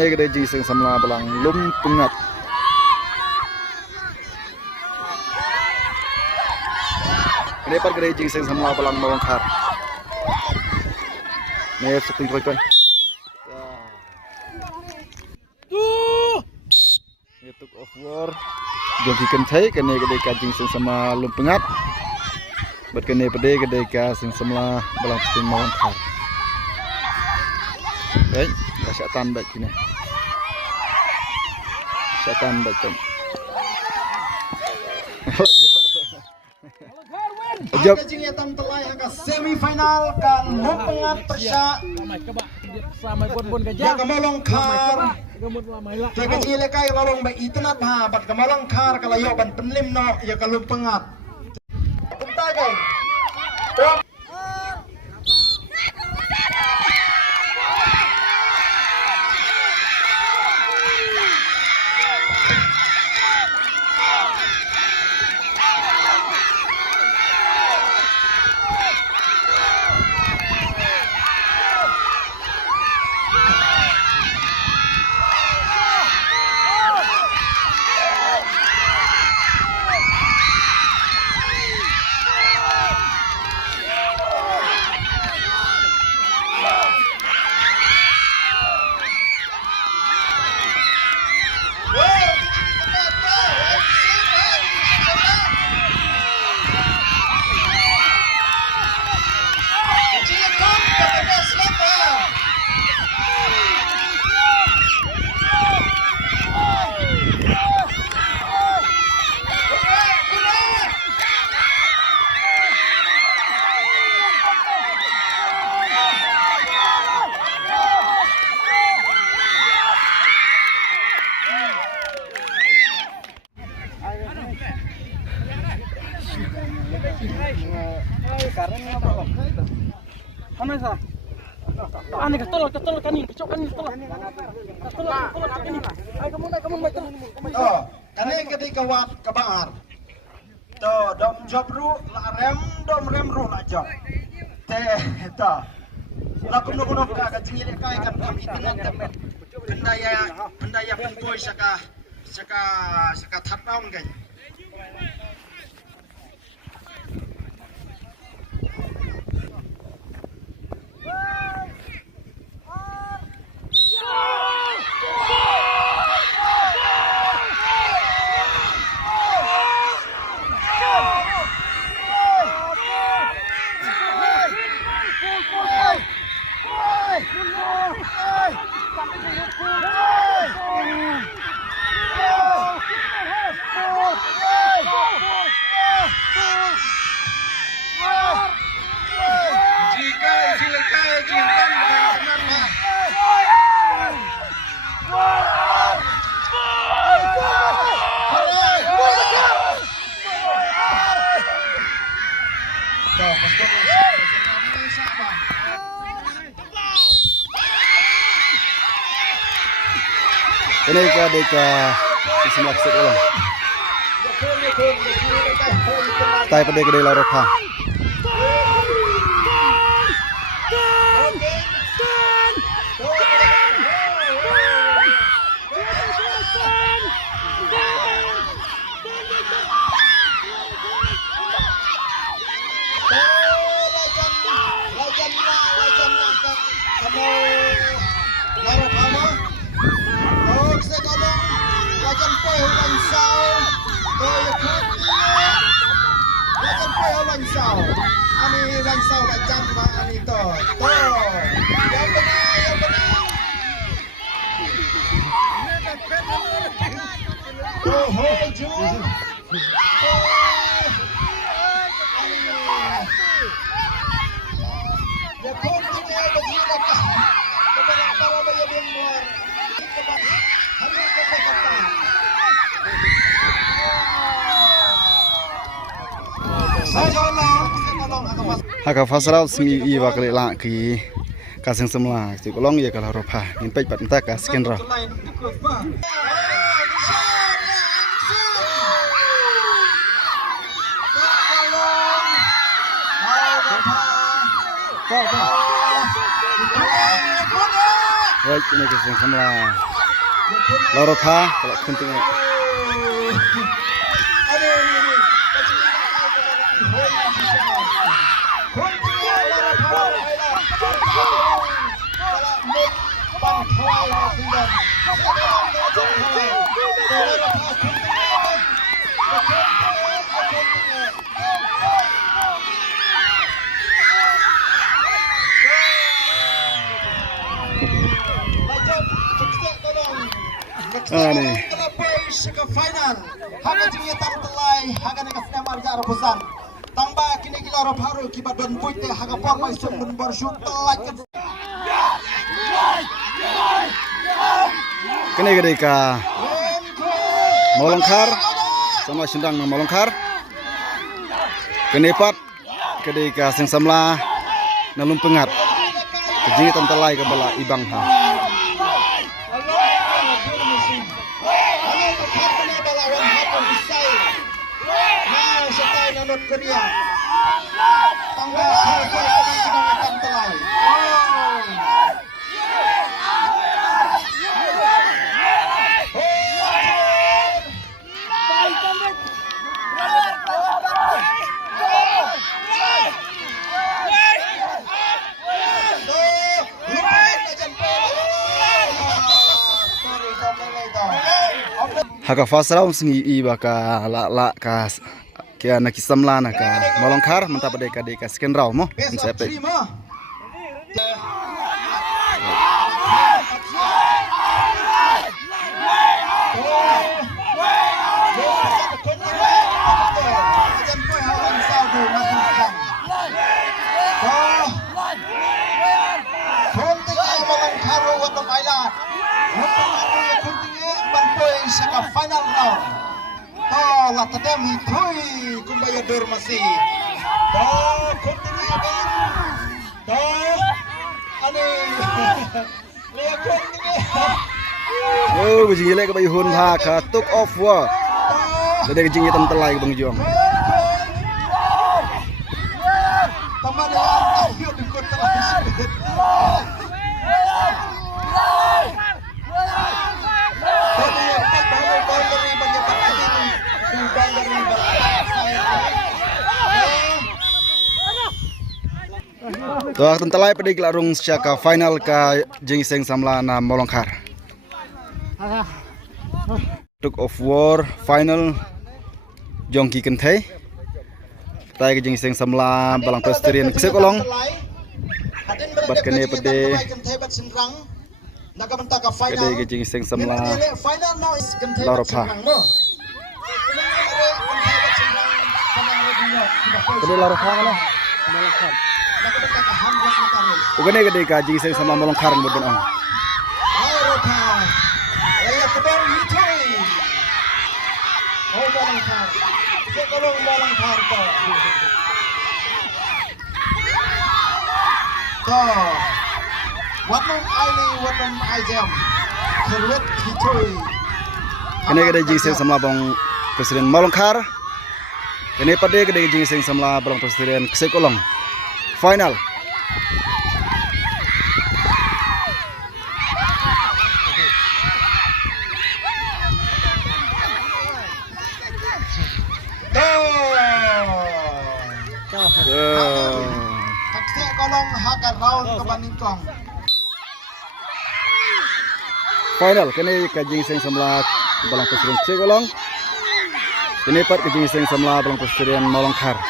Kene gede ji sing samla belang lum pengat. Kene par gede ji sing samla belang bawang khar. Ne setting koi. Itu off war. Joki kentai kene gede ka ji sing sama lum pengat. Bat kene pede gede ka sing samla belang sing bawang khar. Baik, syaitan baik ini. Syaitan baik tu. Job. Kejingatan telai ke semifinal kan mempengat persya. Ya kemalong kar. Jaga cilekai lorong baik itenat ha bat kemalong kar kalayo ban penlim no ya kalum pengat. Kuntagai. Ani ketol kanin, kecok kanin ketol. Ketol kanin. Ayo kamu baik. Oh, kane gede kawat kebaar. To dom job ru la rem ru la job. Teh to. La kuno ka jingile kai kan kami itenat temet. Kendaya pengkoi saka thatpaung kan. Kene ka deka semak sik ulang. Tai pede gede la ropa. Ani langsau macam ani to. Yang benar. Hoju. Ya kau punya begini kah? Kepada para bayi yang luar. Hanya kata-kata. Haka fasral singi I wakle la ki kasing semla ti kolong ye kala ropa nin pej pat entaka sken ra Baik, ini kisah semula Laropa kalau penting. Nih. Final. Haga jingi tamtelai, haga nekas nemar jaro pesan. Tamba kini gila rob haru kibat don puite haga pormai sumbun barsuk telai. Kini gede ka Molongkar sama Sindang na Molongkar. Kini pat gede ka Seng Samla na Lumpengat. Kejingi tamtelai ke bala ibang ha. Nanot ko niya. Tangga harga ng talay. Haka fasra unsingi iba ka la ka kaya nakisamla na ka Molongkar mantap deka sekian raw mo konsepnya. Final round. Oh, latadam hitui kumbaya dur masih. Oh, continue kan. Oh, ane. Lihat continue. Oh, bujing gile ke bayuhun ha ka took off wa. Dede kejing hitam telai ke Bang Juang. Teman yang tahu di kota Tuh tentelai pada gelarung secara final ke Jing Seng Samla na Molongkar. Tug of War final Jongki Kentai. Tai ke Jing Seng Samla balang presterian kesekolong. Bat kene pede. Pede ke Jing Seng Samla Laropa. Pede Laropa mana? Molongkar. Ugane gede ka Jing Seng sama Molongkar ngudon ang. Kene gede Jing Seng sama Bang Presiden Molongkar. Kene pade gede Jing Seng sama Bang Presiden Kesekolong. Final. Final kini Jing Seng Samla balang presiden Sekolong. Kini pat Jing Seng Samla balang presiden Molongkar.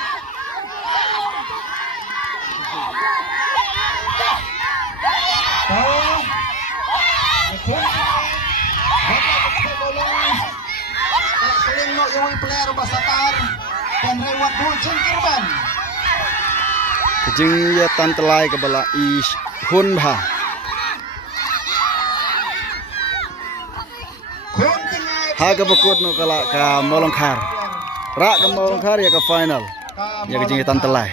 Kejing ya tantelai ke bala is hunha. Haga bekut no kala ka Molongkar. Rak ke Molongkar ya ke final. Ya kejing ya tantelai.